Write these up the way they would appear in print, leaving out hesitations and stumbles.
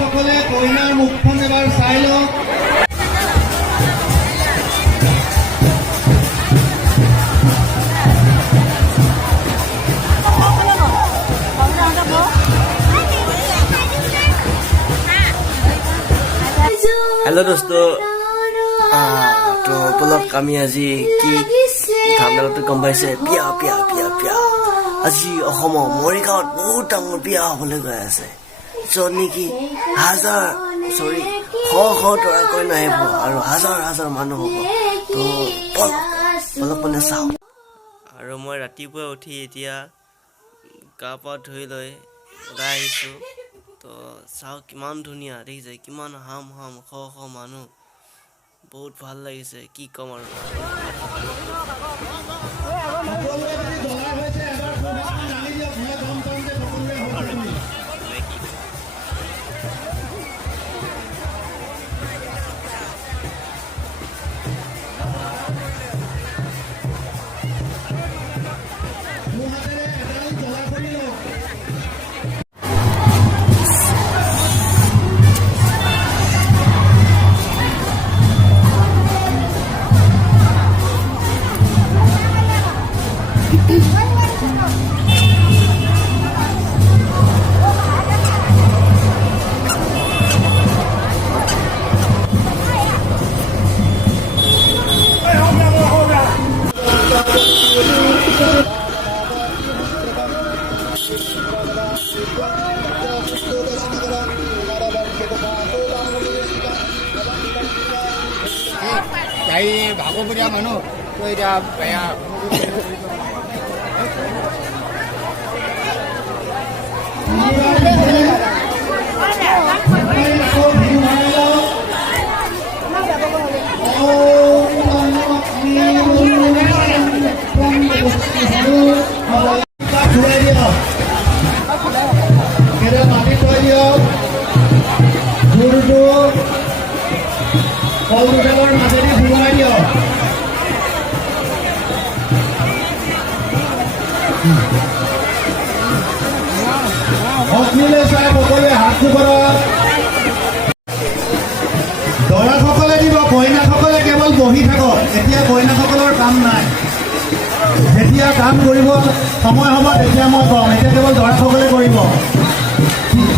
সকলে কইনাৰ মুখখন এবাৰ চাই লওক। हेलो दोस्तों, तो बोलक आमी আজি কি ঠাণ্ডাটো গম পাইছে বিয়া বিয়া বিয়া বিয়া আজি অসমৰ মৰিগাঁৱত বহুত ডাঙৰ বিয়া হ'বলৈ গৈ আছে, য'ত নেকি হাজাৰ শ দৰা কইনা আহিব আৰু হাজাৰ হাজাৰ মানুহ হ'ব। তো বলক মানে চাওঁ। আৰু মই ৰাতিপুৱা উঠি এতিয়া গা পা ধুই লৈ ওলাই আহিছোঁ। তো চাওঁ কিমান ধুনীয়া দেখিছে, কিমান হাম শ মানুহ, বহুত ভাল লাগিছে, কি ক'ম আৰু। ভাগৱতীয়া মানুহ তো এতিয়া বেয়া মাটি থৈ দিয়ক, কল দুডালৰ মাজেদি ঘূৰাই দিয়ক। অগ্নিলৈ চাই সকলোৱে হাত জোকাৰক। দৰাসকলে দিব, কইনাসকলে কেৱল বহি থাকক। এতিয়া কইনাসকলৰ কাম নাই, যেতিয়া কাম কৰিব সময় হ'ব তেতিয়া মই কম। এতিয়া কেৱল দৰাসকলে কৰিব।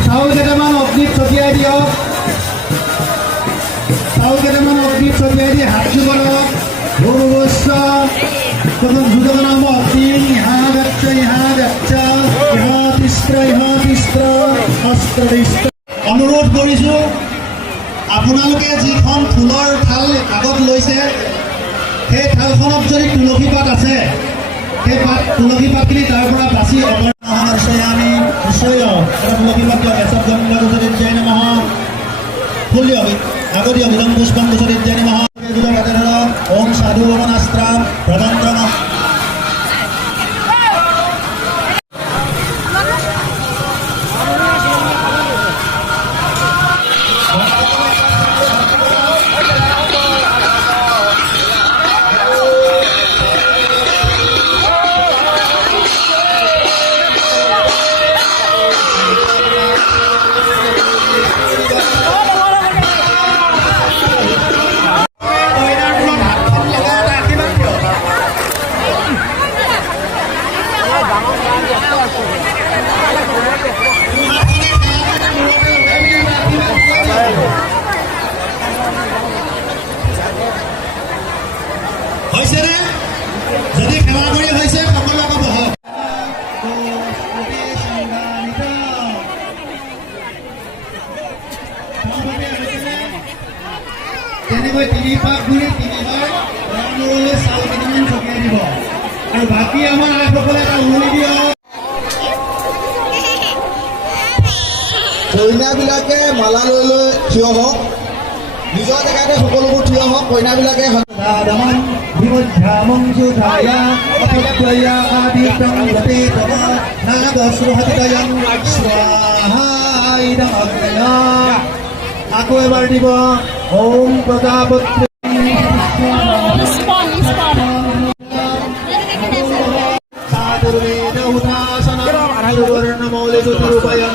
চাউল কেইটামান অগ্নিত ছটিয়াই দিয়ক, চাউল কেইটামান অগ্নিত ছটিয়াই দি হাত জোকাৰক। ভূভুবস্য প্ৰথম দুজন নাম অগ্নি ইহা ব্যক্ত অনুৰোধ কৰিছোঁ, আপোনালোকে যিখন ফুলৰ থাল আগত লৈছে, সেই থালখনত যদি তুলসী পাত আছে, সেই তুলসী পাতখিনি তাৰ পৰা বাছি আমি নিশ্চয় তুলসী পাত দিয়ক। এসব গংগা নমঃ ফুল দিয়ক, আগত দিয়ক ইদম পুষ্পম গছৰিজ্ঞানী নমঃ। হাতে ধৰক, ওম সাধু ভৱনাস্ত্ৰাম প্ৰবন্ত্ৰম। হৈছেনে? যদি সেৱা কৰি হৈছে সকলোকে বহক। তেনেকৈ 3 পাক ঘূৰি 3বাৰ মূৰলৈ চাউল কেইটামান ছটিয়াই দিব। আৰু বাকী আমাৰ আইসকলে এটা উৰুলি দিয়ক। কইনাবিলাকে মালা লৈ লৈ থিয় হওক, নিজৰ জেগাতে সকলোবোৰ থিয় হওক। কইনাবিলাকে আকৌ এবাৰ দিব। ওম প্ৰজাপতি সাদুৰ্বেদ উদাসনা সুবৰ্ণমৌলিকোপয়ং